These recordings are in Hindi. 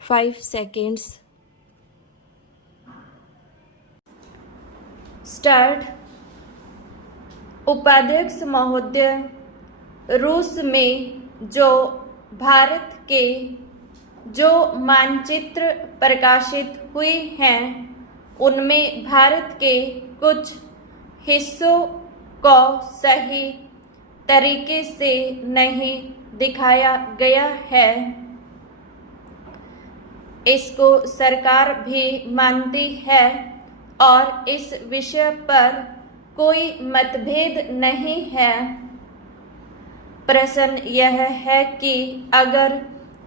5 seconds. स्टार्ट। उपाध्यक्ष महोदय, रूस में जो भारत के जो मानचित्र प्रकाशित हुए हैं उनमें भारत के कुछ हिस्सों को सही तरीके से नहीं दिखाया गया है। इसको सरकार भी मानती है और इस विषय पर कोई मतभेद नहीं है। प्रश्न यह है कि अगर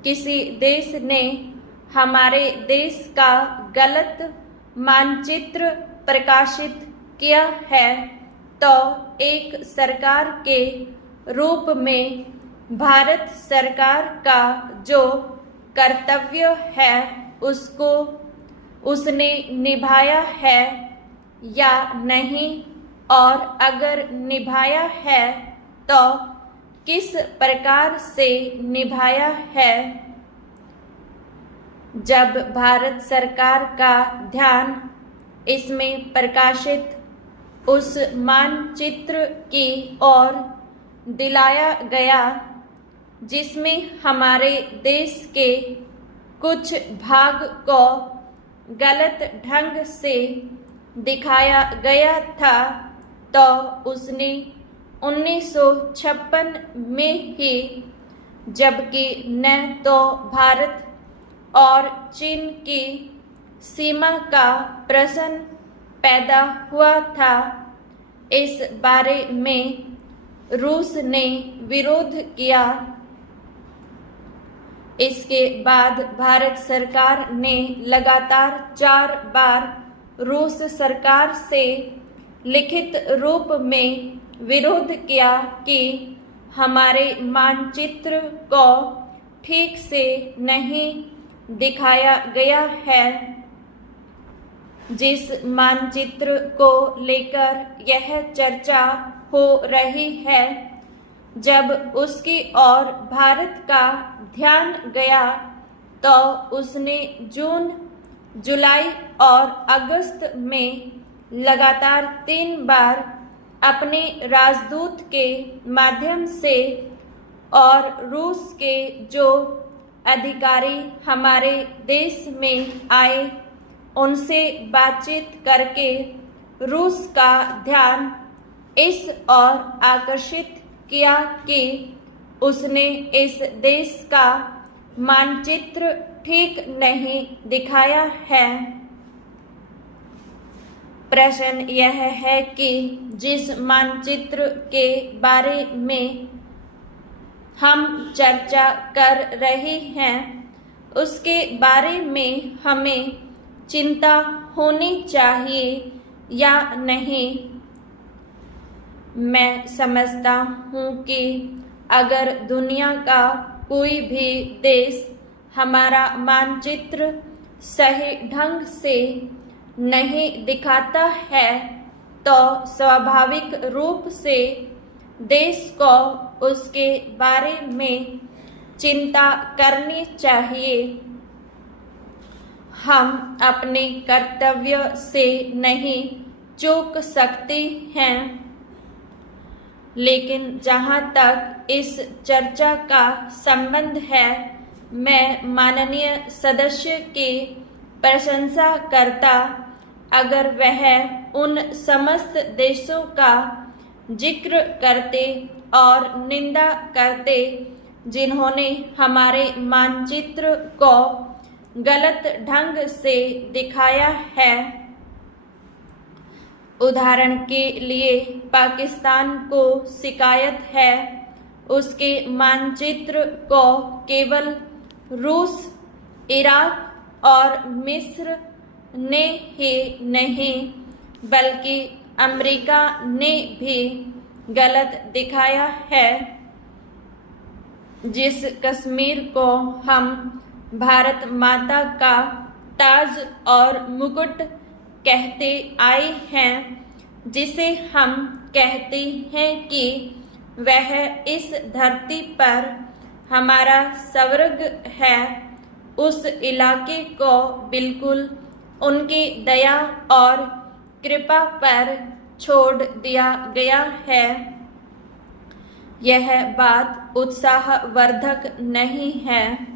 किसी देश ने हमारे देश का गलत मानचित्र प्रकाशित किया है तो एक सरकार के रूप में भारत सरकार का जो कर्तव्य है उसको उसने निभाया है या नहीं, और अगर निभाया है तो किस प्रकार से निभाया है। जब भारत सरकार का ध्यान इसमें प्रकाशित उस मानचित्र की ओर दिलाया गया जिसमें हमारे देश के कुछ भाग को गलत ढंग से दिखाया गया था, तो उसने 1956 में ही, जबकि न तो भारत और चीन की सीमा का प्रश्न पैदा हुआ था, इस बारे में रूस ने विरोध किया। इसके बाद भारत सरकार ने लगातार 4 बार रूस सरकार से लिखित रूप में विरोध किया कि हमारे मानचित्र को ठीक से नहीं दिखाया गया है। जिस मानचित्र को लेकर यह चर्चा हो रही है, जब उसकी ओर भारत का ध्यान गया तो उसने जून, जुलाई और अगस्त में लगातार 3 बार अपने राजदूत के माध्यम से और रूस के जो अधिकारी हमारे देश में आए उनसे बातचीत करके रूस का ध्यान इस ओर आकर्षित किया कि उसने इस देश का मानचित्र ठीक नहीं दिखाया है। प्रश्न यह है कि जिस मानचित्र के बारे में हम चर्चा कर रहे हैं उसके बारे में हमें चिंता होनी चाहिए या नहीं। मैं समझता हूँ कि अगर दुनिया का कोई भी देश हमारा मानचित्र सही ढंग से नहीं दिखाता है तो स्वाभाविक रूप से देश को उसके बारे में चिंता करनी चाहिए। हम अपने कर्तव्य से नहीं चूक सकते हैं, लेकिन जहाँ तक इस चर्चा का संबंध है, मैं माननीय सदस्य की प्रशंसा करता अगर वह उन समस्त देशों का जिक्र करते और निंदा करते जिन्होंने हमारे मानचित्र को गलत ढंग से दिखाया है। उदाहरण के लिए पाकिस्तान को शिकायत है उसके मानचित्र को केवल रूस, इराक और मिस्र ने ही नहीं बल्कि अमेरिका ने भी गलत दिखाया है। जिस कश्मीर को हम भारत माता का ताज और मुकुट कहते आए हैं, जिसे हम कहते हैं कि वह इस धरती पर हमारा स्वर्ग है, उस इलाके को बिल्कुल उनकी दया और कृपा पर छोड़ दिया गया है। यह बात उत्साहवर्धक नहीं है।